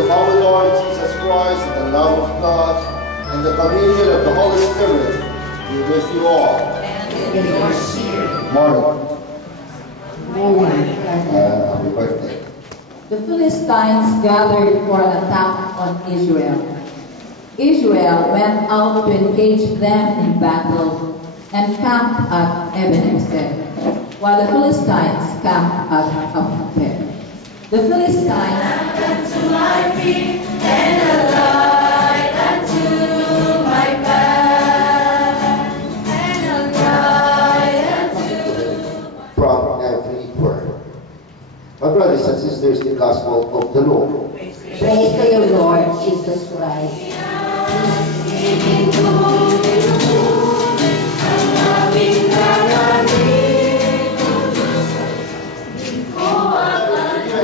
of our Lord Jesus Christ, and the love of God, and the communion of the Holy Spirit be with you all. And in your spirit. Morning. Happy birthday. The Philistines gathered for an attack on Israel. Israel went out to engage them in battle and camped at Ebenezer, while the Philistines camped at Aphek. The Philistines Unto my feet and a light unto my path, and a light unto From every word. My brothers and sisters, the gospel of the Lord. Praise to you, Lord Jesus Christ.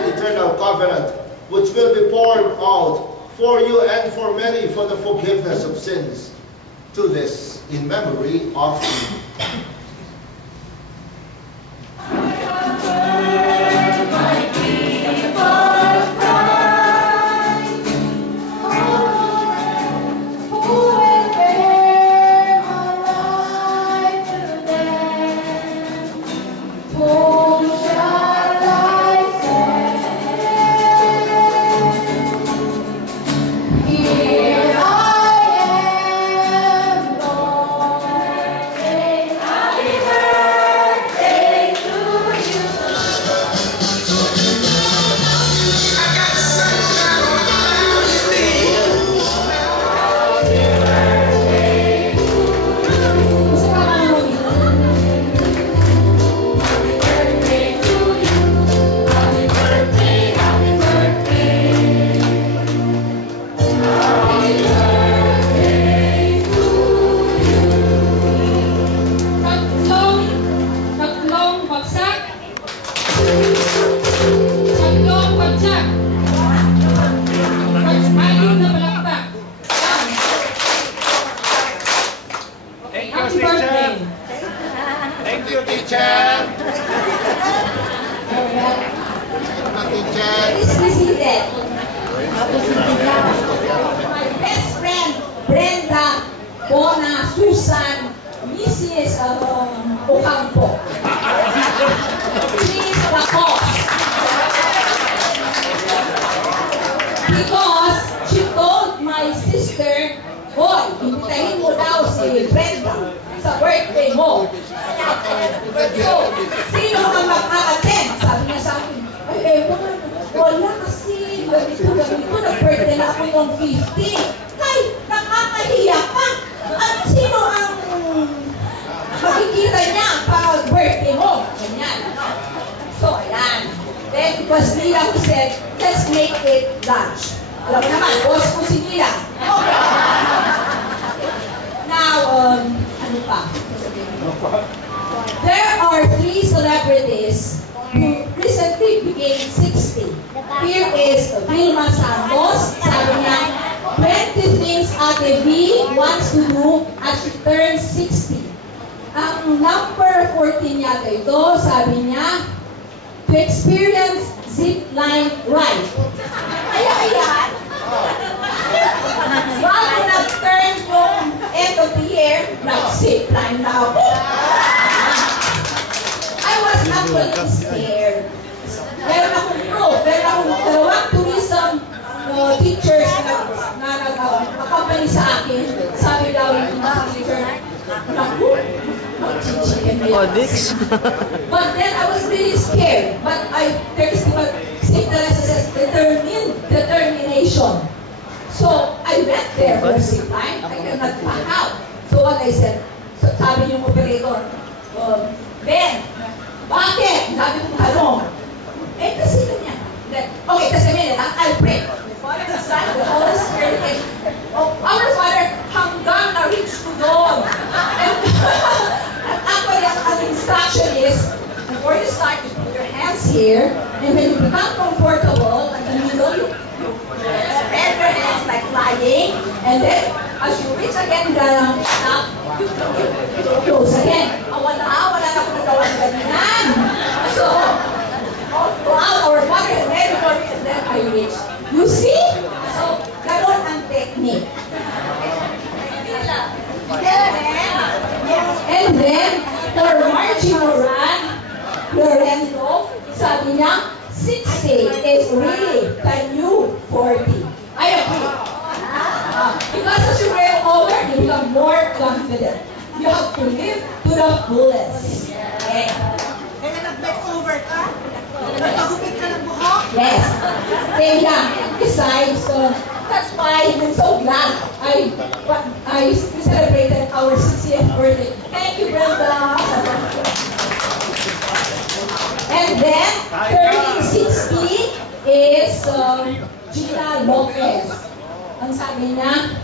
Eternal covenant, which will be poured out for you and for many for the forgiveness of sins. To this, in memory of me. There are 3 celebrities who recently became 60. Here is Vilma Santos. Sabi niya, 20 things Ate V wants to do as she turns 60. Ang number 14 yata ito, sabi niya, to experience zip line ride. Ayan. Bago nag-turn yung end of the year, nag-zip line na ako. I was actually scared. Meron akong proof. Meron akong dalawang tourism teachers na nag-accompany sa akin. Sabi daw yung teacher, naku, mag-chichikin na yun. But then I was really scared. But there's what St. says, determination. So I went there for a zip line. I cannot back out. So what I said, sabi yung operator, Ben, bakit? Sabi kong tanong. Eh, kasi ganyan. Okay, kasi ganyan, I'll pray. The Father, the Son, the Holy Spirit, and our Father, hanggang na-reach ko doon. And actually, ang instruction is, before you start, you put your hands here, and when you become comfortable, in the middle, you spread your hands like flying, and then, as you reach again the top, you close again. Wala na akong nagawa ng ganyan. So, all throughout our Father and everybody, and then I reach. You see? sabi niya, 60 is really the new 40. I agree. Because as you grow older, you become more confident. You have to live to the fullest. Okay? Kaya nag-makeover ka? Nagpagupit ka ng buhok? Yes. Then yeah, besides, that's why I'm so glad I celebrated our 60th birthday. Thank you, Brenda. And then, turning 60 is Gina Lopez. Ang sabi niya,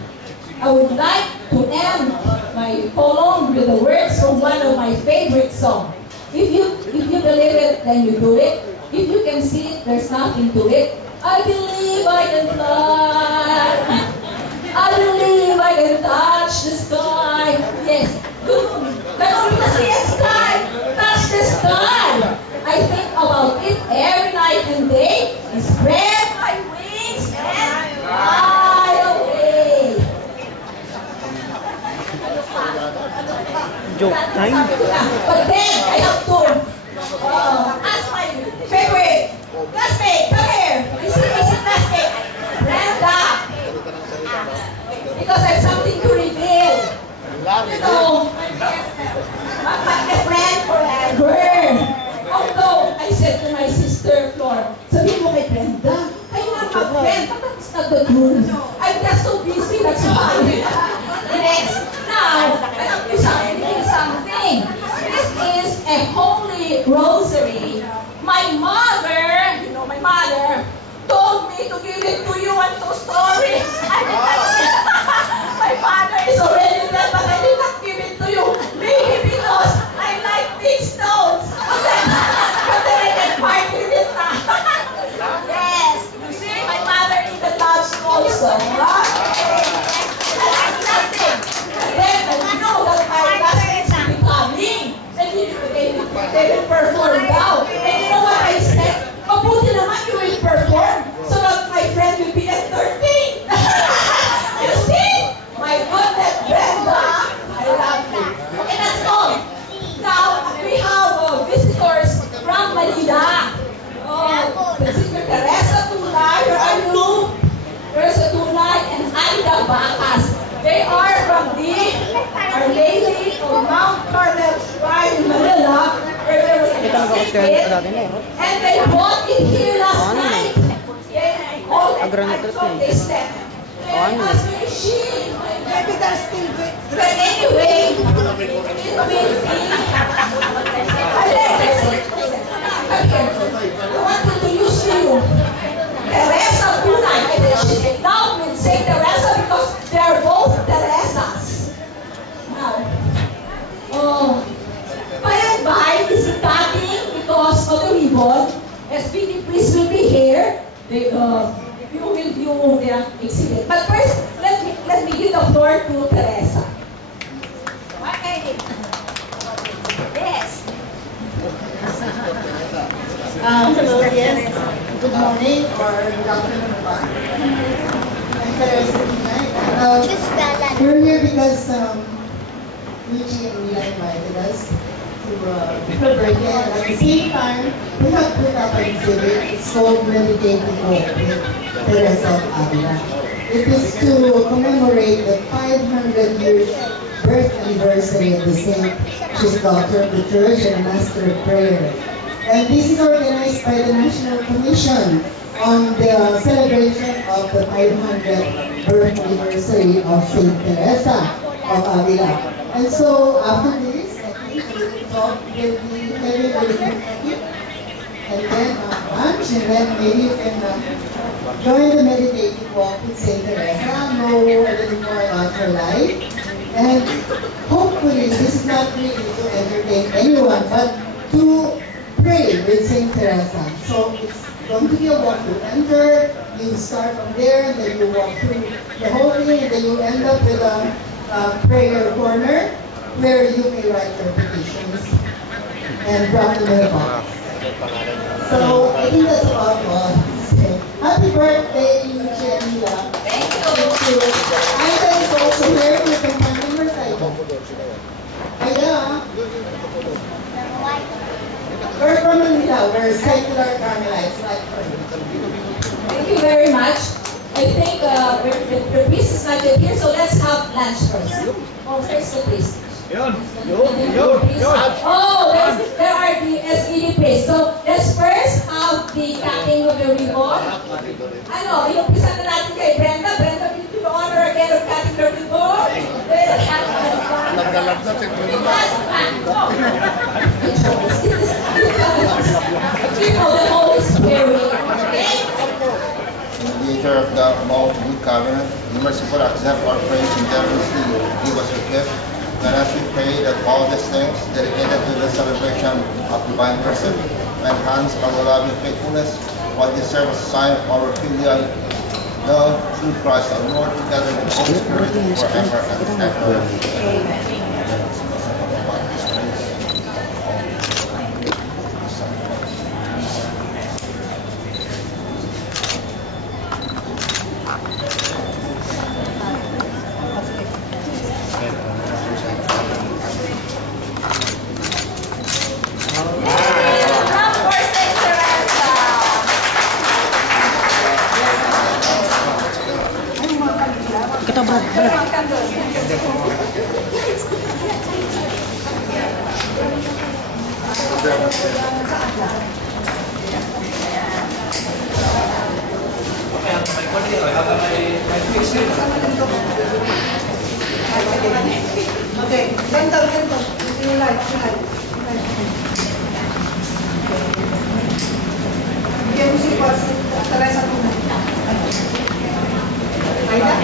I would like to end my poem with the words from one of my favorite songs. If you believe it, then you do it. If you can see it, there's nothing to it. I believe I can fly. I believe I can touch the sky. Yes, ganun kasi ang sky. Touch the sky. I think about it every night and day. Spread my wings and fly away. Joke time. But then I have to ask my favorite classmate. Come here. Is it classmate? Brenda. Because I have something to reveal. You know, my friend forever. Although I said to my sister Flor, sabi mo kay Brenda, kayo na mag-friend, tapos nag-good. I'm just so busy, that's why. Next, now, I have to reveal something. This is a holy rosary. My mother, you know my mother, told me to give it to you. I'm so sorry. I did not my mother is already dead, but I did not give it to you. Maybe because I like big stones. But then I can part with it. Yes, you see, my mother even loves you also. Huh? That's nothing. Then you know that my classmates will be coming. And they will perform now. And you know what I said? Mabuti naman you will perform so that my friend will be entertained. You see? My goodness, Brenda, I love you. Okay, that's all. Now, we have visitors from Manila. Visitor Teresa Tunay, where are you? Teresa Tunay and Aida Bacas. They are from the Our Lady of Mount Carmel Shrine in Manila, where there was a visit. And they brought it here last night. They stepped. Maybe they're still good. But anyway, it will be. I want to introduce to you Teresa Tunay. I think she's endowed with Saint Teresa because they are both Teresas. Now, by and by is cutting because of the ribbon. SPD priest will be here. You will view their exhibit. But first, let me give the floor to Teresa. Okay. Yes. Hello, yes. Good morning or good afternoon. I'm Teresa tonight. We're here because Luigi and Mila invited us to the birthday. And at the same time, we have put up an exhibit. It's called Meditating Hope with Teresa of Avila. It is to commemorate the 500 years birth anniversary of the saint. She's Doctor of the Church and Master of Prayer. And this is organized by the National Commission on the celebration of the 500th birth anniversary of Saint Teresa of Avila. And so after this, I think the talk will be very and then lunch, and then maybe you can join the meditative walk with Saint Teresa, know a little more about her life. And hopefully, this is not really to entertain anyone, but to pray with Saint Teresa. So it's going to be a walk. You enter, you start from there, and then you walk through the whole thing, and then you end up with a prayer corner where you may write your petitions and drop them in the box. So I think that's about all. Happy birthday, Luigi and Mila. Thank you. Aida is also here with the family birthday. Aida, we're from Manila. well. We're secular Carmelites, like her. Thank you very much. I think the priest is not yet here, so let's have lunch first. Oh, first the priest. Oh, there are the SED priests. So let's first have the cutting of the ribbon. Ano, yung pisa na natin kay Brenda. Brenda, will you do honor again of cutting the ribbon? You know the Holy Spirit. Mediator of the New Covenant, be merciful, accept our praise and generously give us your gift. And as we pray that all these things dedicated to the celebration of divine mercy enhance our loving faithfulness, while they serve as a sign of our filial love through Christ our Lord, together with the Holy Spirit, forever and ever. Amen. Okay, gentle. You like. Bigyan mo si Boss. Teresa mo. Aida?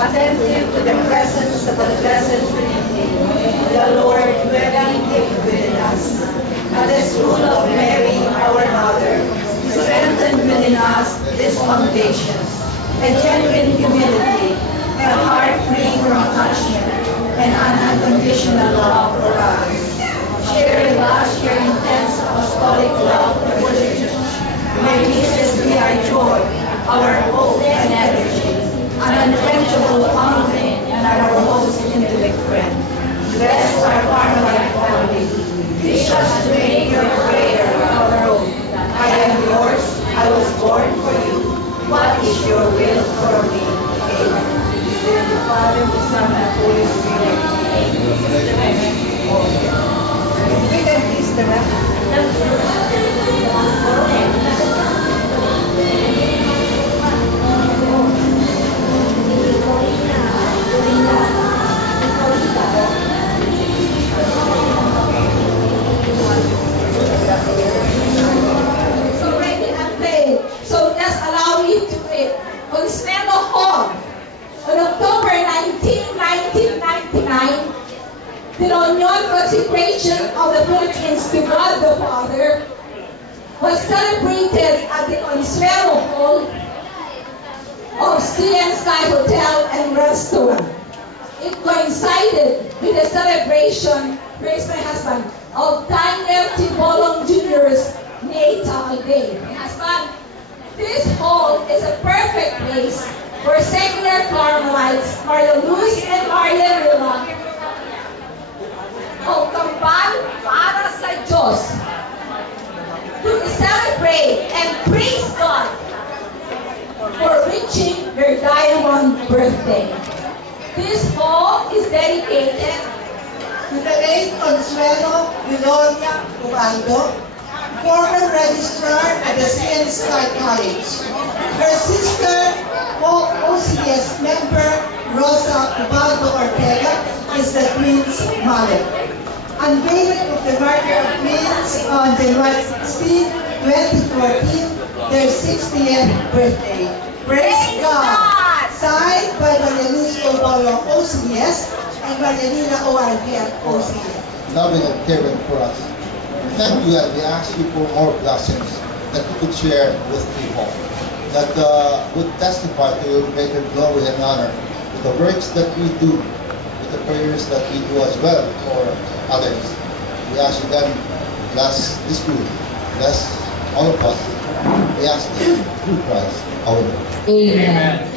Attentive to the presence of the Blessed Trinity, the Lord dwelling within us. At the school of Mary, our Mother, strengthen within us these foundations, a genuine humility, a heart free from attachment, and an unconditional love for others. Share with us your intense apostolic love for the Church. May Jesus be our joy, our hope and energy, an unquenchable fountain, and our most intimate friend. Bless our Carmelite family. Teach us to make your prayer our own. I am yours. I was born for you. What is your will for me? Amen. In the name of the Father, the Son, and the Holy Spirit. Amen. We can please the So just allow me to read. Consuelo Hall, on October 19, 1999, the Reunion consecration of the Philippines to God the Father was celebrated at the Consuelo Hall of Sea and Sky Hotel and Restaurant. It coincided with the celebration, praise my husband, of Daniel T. Bolong Jr.'s natal day. My husband, this hall is a perfect place for secular Carmelites, Maria Luz and Maria Rila, o kambal para sa Diyos, to celebrate and praise God This hall is dedicated to the late Consuelo Viloria Ubaldo, former registrar at the CN Sky College. Her sister, OCS member Rosa Ubaldo Ortega, is the Queen's mother. Unveiling of the Martyr of Queens on January 16, 2014, their 60th birthday. Praise God! Signed by Maria Luz Obolo, OCS, and Marianina ORPF, OCS. Loving and caring for us. Thank you, and we ask you for more blessings that we could share with people, that would testify to your greater glory and honor with the works that we do, with the prayers that we do as well for others. We ask you then, bless this group, bless all of us. We ask this through Christ, our Lord. Amen.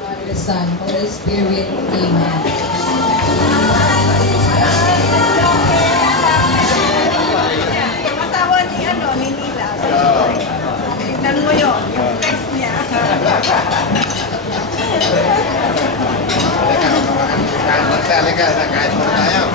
Father, Son, Holy Spirit. Amen. Tignan mo yun, yung text niya. Halika, kahit mo tayo.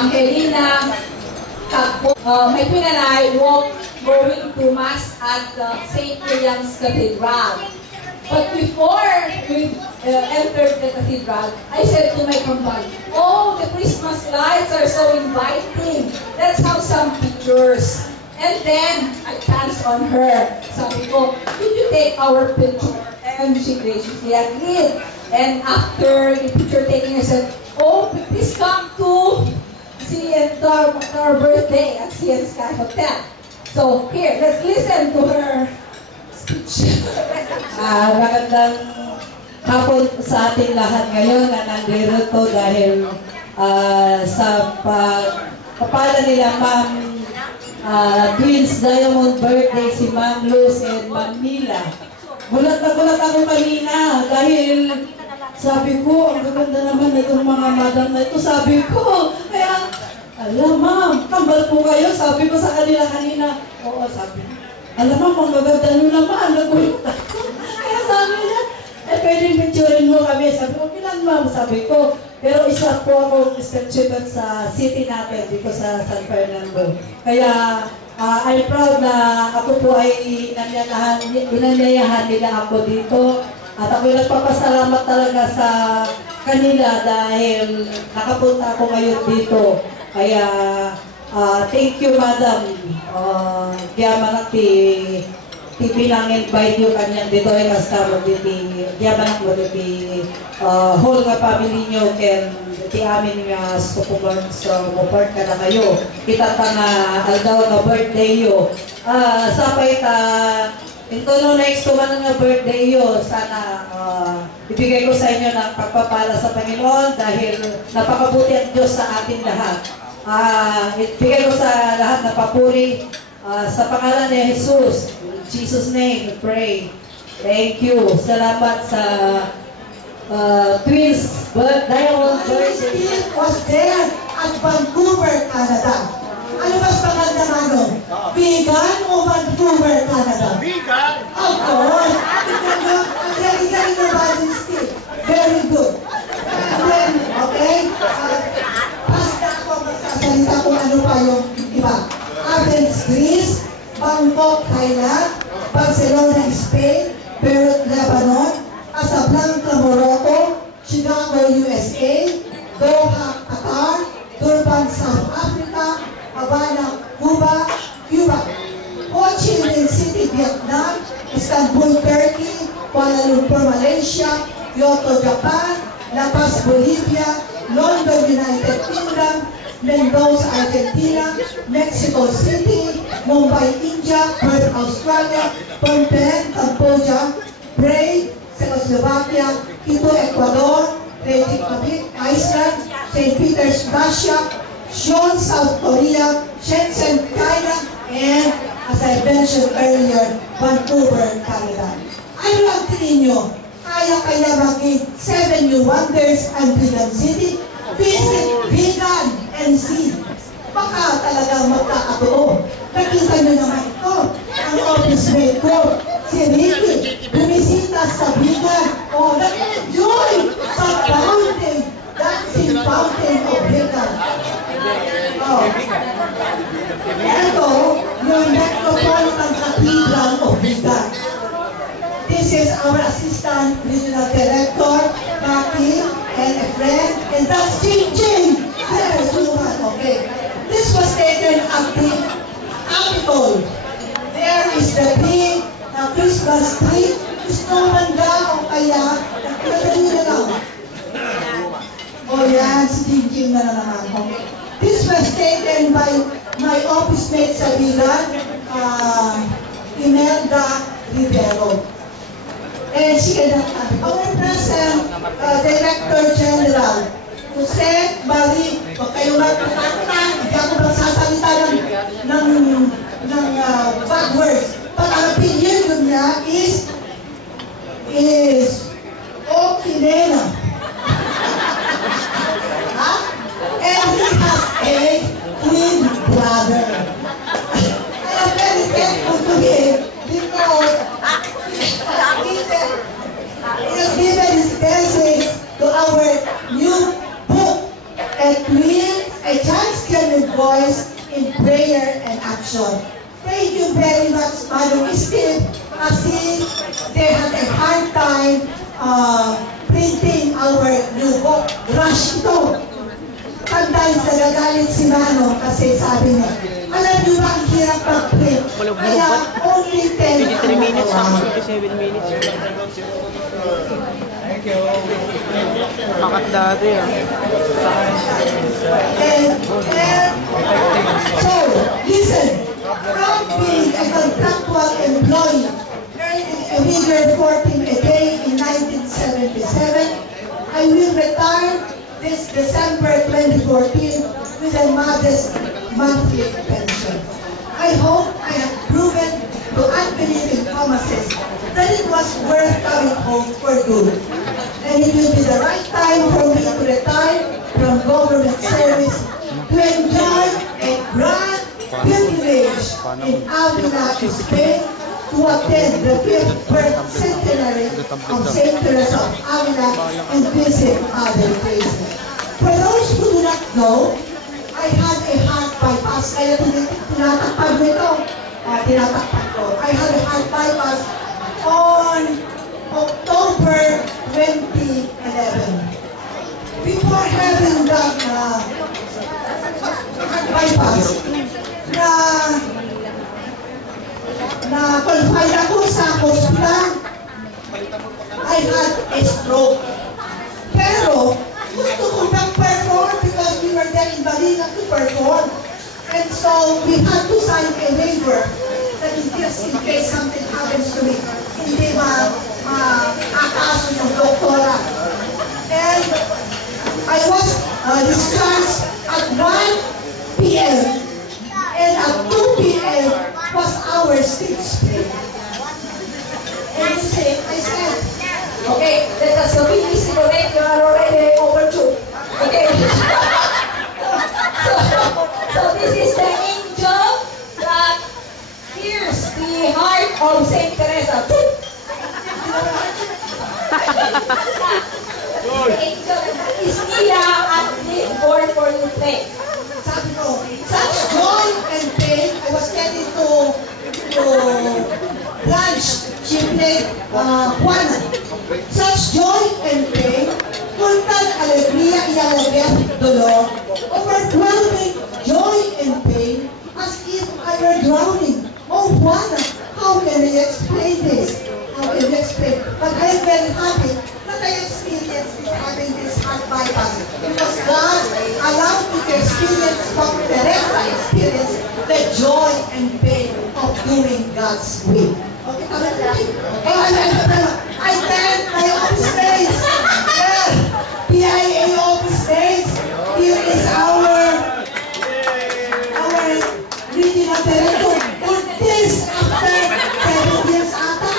Angelina Cagpo. My twin and I walked going to Mass at St. William's Cathedral. But before we entered the cathedral, I said to my companion, "Oh, the Christmas lights are so inviting. Let's have some pictures." And then I chanced on her. Sabi ko, "Could you take our picture?" And she graciously agreed. And after the picture taking, I said, "Oh, please come to our birthday at CN Sky Hotel." So here, let's listen to her speech. Magandang hapon sa ating lahat ngayon na nandito dahil sa pagpapala nila Ma'am Twins Diamond birthday si Ma'am Luz and Ma'am Mila. Gulat na gulat ako kanina dahil sabi ko, ang gaganda naman itong mga madam na ito. Sabi ko, kaya, alam ma'am, kambal po kayo. Sabi ko sa kanila kanina, oo, sabi ko, alam ma'am, ang gaganda nyo naman. Nagulat ako. Kaya sabi niya, pwedeng picturein mo kami. Sabi ko, kailan ma'am? Sabi ko, pero isa po akong statuette sa city natin dito sa San Fernando. Kaya, I'm proud na ako po ay inanyayahan nila ako dito. At ako nagpapasalamat talaga sa kanila dahil nakapunta ako ngayon dito. Kaya, thank you, Madam. Kaya mga pinang-invite nyo kanyang dito ay kasama dito. Kaya mga whole nga family nyo can Iti amin nga sukuman sa mupart ka na kayo. Kita ta nga aldaw na birthday yo. Sapay ta, ito no next to man nga birthday yo. Sana ibigay ko sa inyo ng pagpapala sa Panginoon dahil napakabuti ang Diyos sa ating lahat. Ibigay ko sa lahat na papuri sa pangalan ni Jesus. In Jesus' name we pray. Thank you. Salamat sa twins, Diamond Birthday. Steve was there at Vancouver, Canada. Ano mas maganda ano? Vegan o Vancouver, Canada? Vegan! Of course! Ang galing-galing na ba din, Steve? Very good. And then, okay? Basta ako magsasalita kung ano pa yung iba. Athens, Greece, Bangkok, Thailand, Barcelona, Spain, Beirut, Lebanon, Casablanca, Morocco, Chicago, USA, Doha, Qatar, Durban, South Africa, Havana, Cuba, Ho Chi Minh City, Vietnam, Istanbul, Turkey, Kuala Lumpur, Malaysia, Kyoto, Japan, La Paz, Bolivia, London, United Kingdom, Mendoza, Argentina, Mexico City, Mumbai, India, Perth, Australia, Phnom Penh, Cambodia, Bray, Czechoslovakia, Quito, Ecuador, Reykjavik, Iceland, St. Peters, Russia, Seoul, South Korea, Shenzhen, China, and as I mentioned earlier, Vancouver, Canada. Ano ang tingin nyo? Kaya maging 7 new wonders ang Vegan City? Visit Vegan and see. Baka talagang magkakatoo. Nakita nyo naman ito, ang office mate ko, si Ricky, bumisita sa Vegan o nag-enjoy sa fountain, dancing fountain of Vegan. Ito, yung Metropolitan Cathedral of Vegan. This is our assistant regional director, Maki, and a friend, and that's Jing Jing. There's woman, okay. This was taken at the Capitol. There is the big Christmas tree. Snowman daw o kaya nagkadali na lang. O yan, si Jing Jing na naman. Okay. This was taken by my office mate sa Vegan, Imelda Rivero. And she and our present Director General, Jose Marie, huwag kayong magpapakita, hindi ako magsasalita ng bad words. But ang opinion niya is Okinena. And he has a twin brother. I am very thankful to him because he has given his message to our new book, A Twin, a Transgender Voice in Prayer and Action. Thank you very much, Madam Steve, kasi they had a hard time printing our new book. Rush ito. Sometimes nagagalit si Mano kasi sabi niya, alam niyo ba ang hirap mag-print? Kaya only 10 minutes, 7 minutes. Thank you. Makat dati ah. So, listen, from being a contractual employee, earning a meager 14 a day in 1977, I will retire this December 2014 with a modest monthly pension. I hope I have proven to unbelieving Thomases that it was worth coming home for good. And it will be the right time for me to retire from government service to enjoy a grand pilgrimage in Avila, Spain, to attend the 5th birth centenary of St. Teresa of Avila and visit other places. For those who do not know, I had a heart bypass, kaya tinatakpan ko ito. Tinatakpan ko. I had a heart bypass on October 2011. Before having that heart bypass, na-qualified ako sa hospital, I had a stroke. Pero, gusto ko ng perfect in Balina to perform. And so we had to sign a waiver that is just in case something happens to me, hindi ma-akaso yung doktora. And I was discharged at 1 p.m. and at 2 p.m. was our stage play. And you say, I said, Okay, let us finish the correct. You are already overdue. Okay. So this is the angel that hears the heart of Saint Teresa. The angel is Nia at live born for you play. sabi ko, such joy and pain. I was getting to lunch. She played Juana. Such joy and pain, total alegría y alegría dolor, overwhelming joy and pain, as if I were drowning. Oh, Juana, how can I explain this? How can I explain? But I'm very happy that I experienced this, having this heart bypass, because God allowed me to experience what Teresa experienced, the joy and pain of doing God's will. Okay, I thank my office space. PIA office space. Here is our regional director. And this after 7 years ata.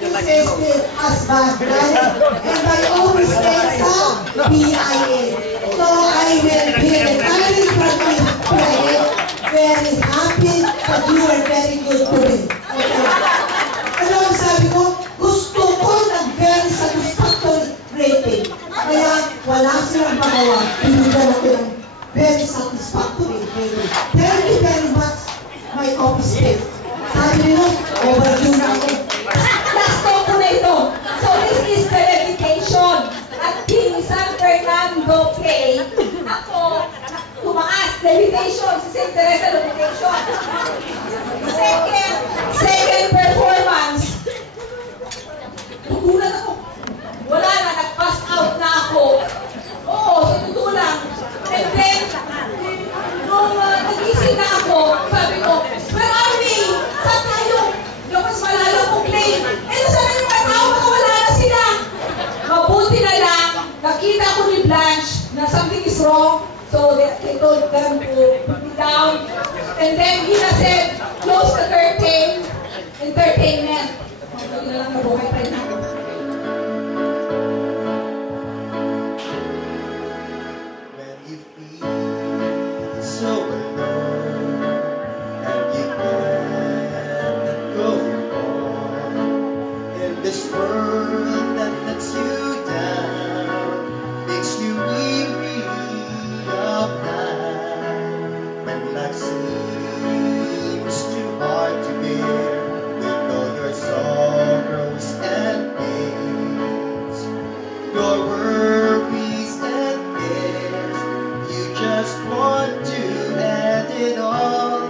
This is the husband, right? And my office space sa PIA. So I will be retiring from my PIA. Very happy that you are very good to me. Okay. Ano ang sabi ko? Gusto ko ng very satisfactory rating. Kaya wala silang magawa. Binigyan natin ng very satisfactory rating. Thank you very much, my office space. Sabi nyo, overdue na ako. Last talk ko na ito. So this is the dedication at King San Fernando Play. Ako, tumaas, levitation, si Saint Teresa levitation. Second performance. Tutulan ako. Wala na, nag-pass out na ako. Oo, so tutulan. And then, nung nagising na ako, sabi ko, where are we? Saan tayo? Yung mas malala kong play. Eh, sana yung mga tao, baka wala na sila. Mabuti na lang, nakita ko ni Blanche na something is wrong. So they told them to put it down. And then Gina said, close the curtain. Entertainment. Hindi na lang mabuhay pa rin ako. When you feel so alone and you can't go on in this world that lets you down, makes you weary of life, when life seems too hard to bear with all your sorrows and pains, your worries and cares, you just want to end it all.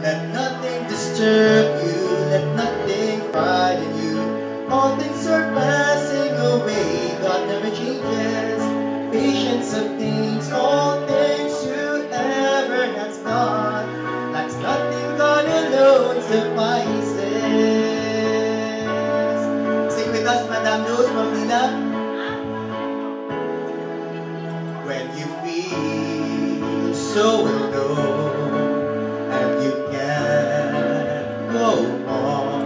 Let nothing disturb you, let nothing frighten you. All things are passing away, God never changes. Patience of things, all things whoever has gone. That's nothing God alone suffices. Sing with us, Madame Rose, Mamila. When you feel so alone and you can't go on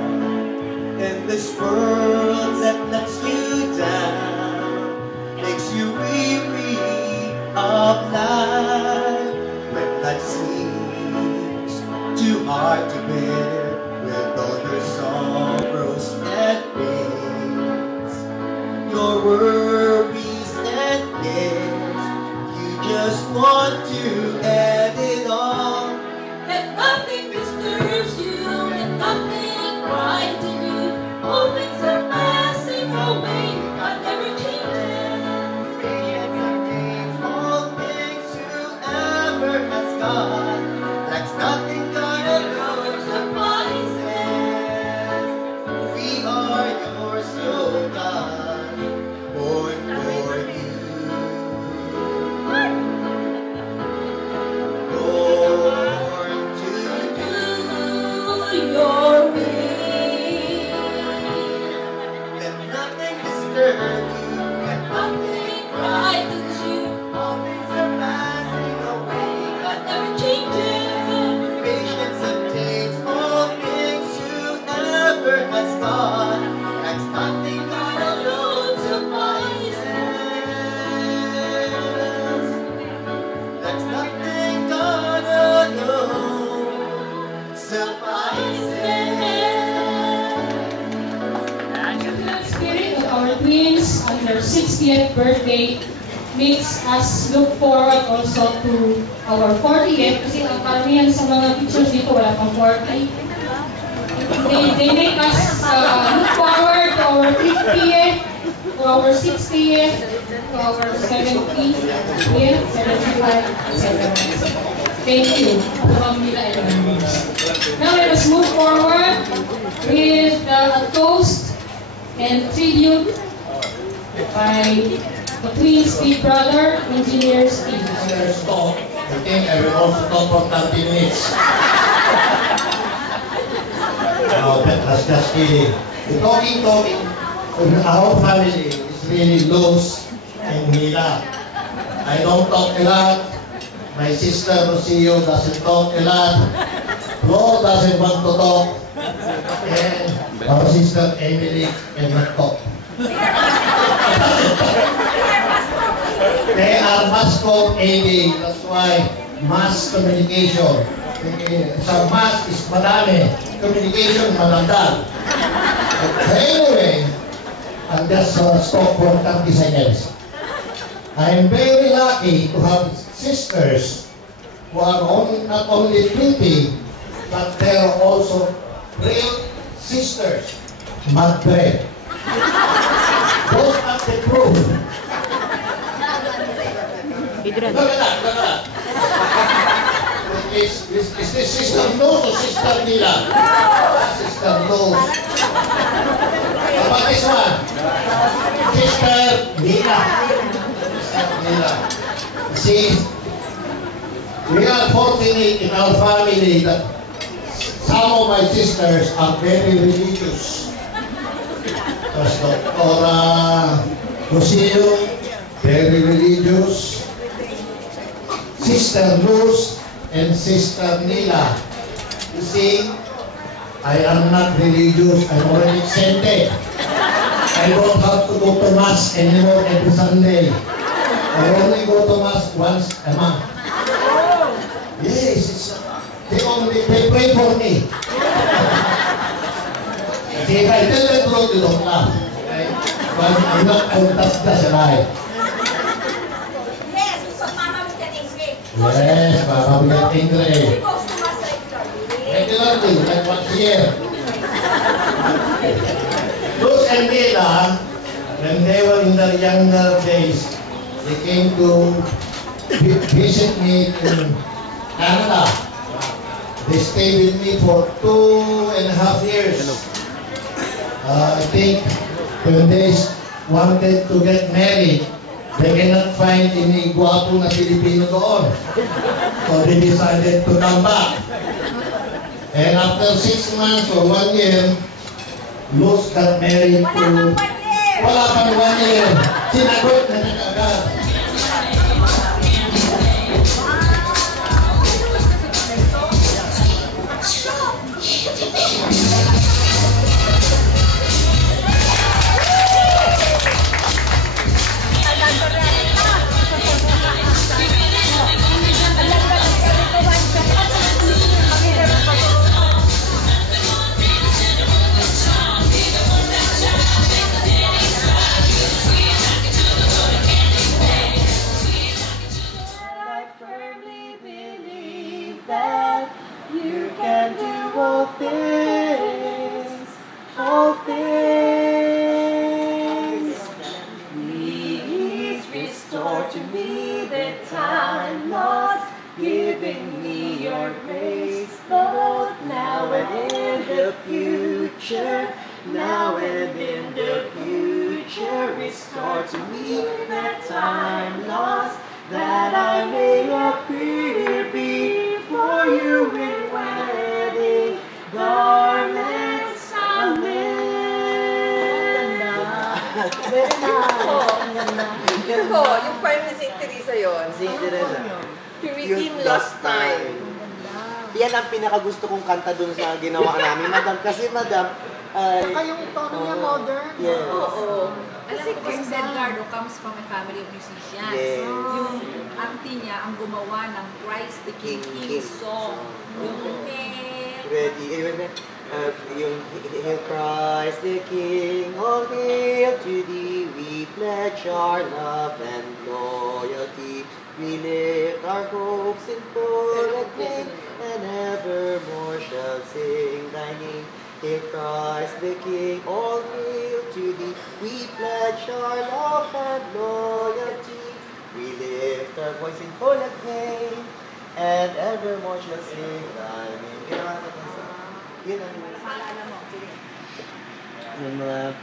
in this world that lets you down, makes you weary of life, when life seems too hard to bear with all your sorrows and pains, your worries and cares, you just want to end it all. Let nothing disturbs you, let nothing frighten you. All things are passing away, God never changes. Patience of things, all things whoever has gone, lacks nothing God alone suffices. We are yours, oh God, born for you. 60th birthday makes us look forward also to our 40th kasi ang karamihan sa mga teachers dito wala pang 40. They make us look forward to our 50th, to our 60th, to our 70th, 75th, etc. Thank you, Pamela Elementary. Now let us move forward with a toast and tribute by the Queen's big brother, Engineer Steve. I think I will also talk for 30 minutes. No, that's just kidding. The talking, our family is really Luz and Mila. I don't talk a lot. My sister Rocio doesn't talk a lot. Flo doesn't want to talk. And our sister Emily cannot talk. They are mascot AD. That's why mass communication. Sa mass is madami. Communication malagdag. Anyway, I'll just stop for 30 seconds. I am very lucky to have sisters who are not only pretty, but they are also real sisters. Madre. Those are the proof. Look at that. Is this Sister Luz or Sister Nila? Sister Luz. How about this one? Sister Nila. Sister Nila. See, we are fortunate in our family that some of my sisters are very religious. As Dr. Rocio, very religious. Sister Luz and Sister Nila. You see, I am not religious. I'm already accepted. I don't have to go to Mass anymore every Sunday. I only go to Mass once a month. Yes, they pray for me. See, if I tell the truth, you don't laugh. Okay? But that's just a lie. Yes, Mama will get angry. Regularly, like once a year. Luz and Mila, when they were in their younger days, they came to visit me in Canada. They stayed with me for 2.5 years. I think when they wanted to get married, they cannot find any guwapo na Filipino doon. So they decided to come back. And after 6 months or 1 year, Luz got married to... Wala pang 1 year. Sinagot na agad. All things. Please restore to me the time lost, giving me your grace, both now and in the future. Now and in the future, restore to me the time lost, that I may appear before you in wedding garments. Amen. Ito, yung poem ni St. Teresa yun. St. Teresa. Puritin Lost Time. Yan ang pinakagusto kong kanta dun sa ginawa namin, Madam. Kasi, Madam, Saka yung tono niya modern. yes. Oo. Alam ko kasi si Edgardo comes from a family of musicians. Yes. Yung auntie niya ang gumawa ng Christ the King King song. Yung ready, Hail Christ the King, all hail to thee, we pledge our love and loyalty. We lift our hopes in full acclaim, and evermore shall sing thy name. Hail Christ the King, all hail to thee, we pledge our love and loyalty. We lift our voice in full acclaim, and evermore shall sing thy name. Ginawa natin sa... Yun ang... Yung mga...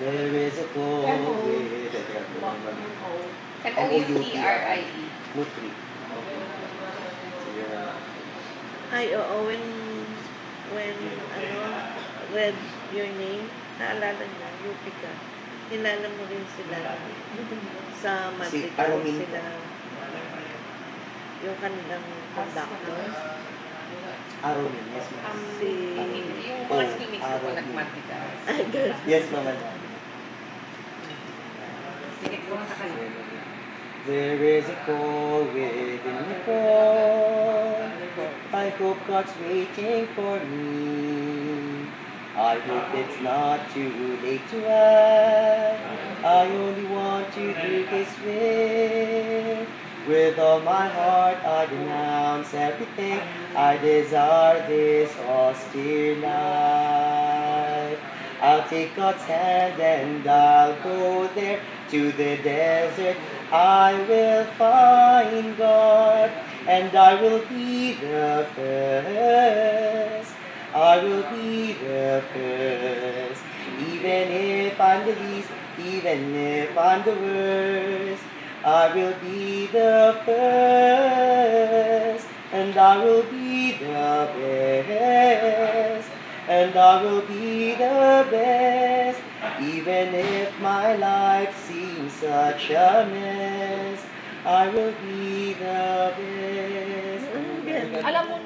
There is a COVID... M-O-U-T-R-I-E. Mutri. Ay, oo, when read your name, naalala niya, UP ka. Kilala mo rin sila sa Madrid. Sila, yung kanilang conductor. Aromin, yes ma'am. Yung mga teammates ko nagmatigas. Yes ma'am. Sige, kumanta ka. There is a call within the call. I hope God's waiting for me. I hope it's not too late to ask. I only want to do His will. With all my heart I denounce everything. I desire this austere life. I'll take God's hand and I'll go there to the desert. I will find God, and I will be the first. I will be the first. Even if I'm the least, even if I'm the worst, I will be the first, and I will be the best, and I will be the best. Even if my life seems such a mess, I will be the best. Alam mo,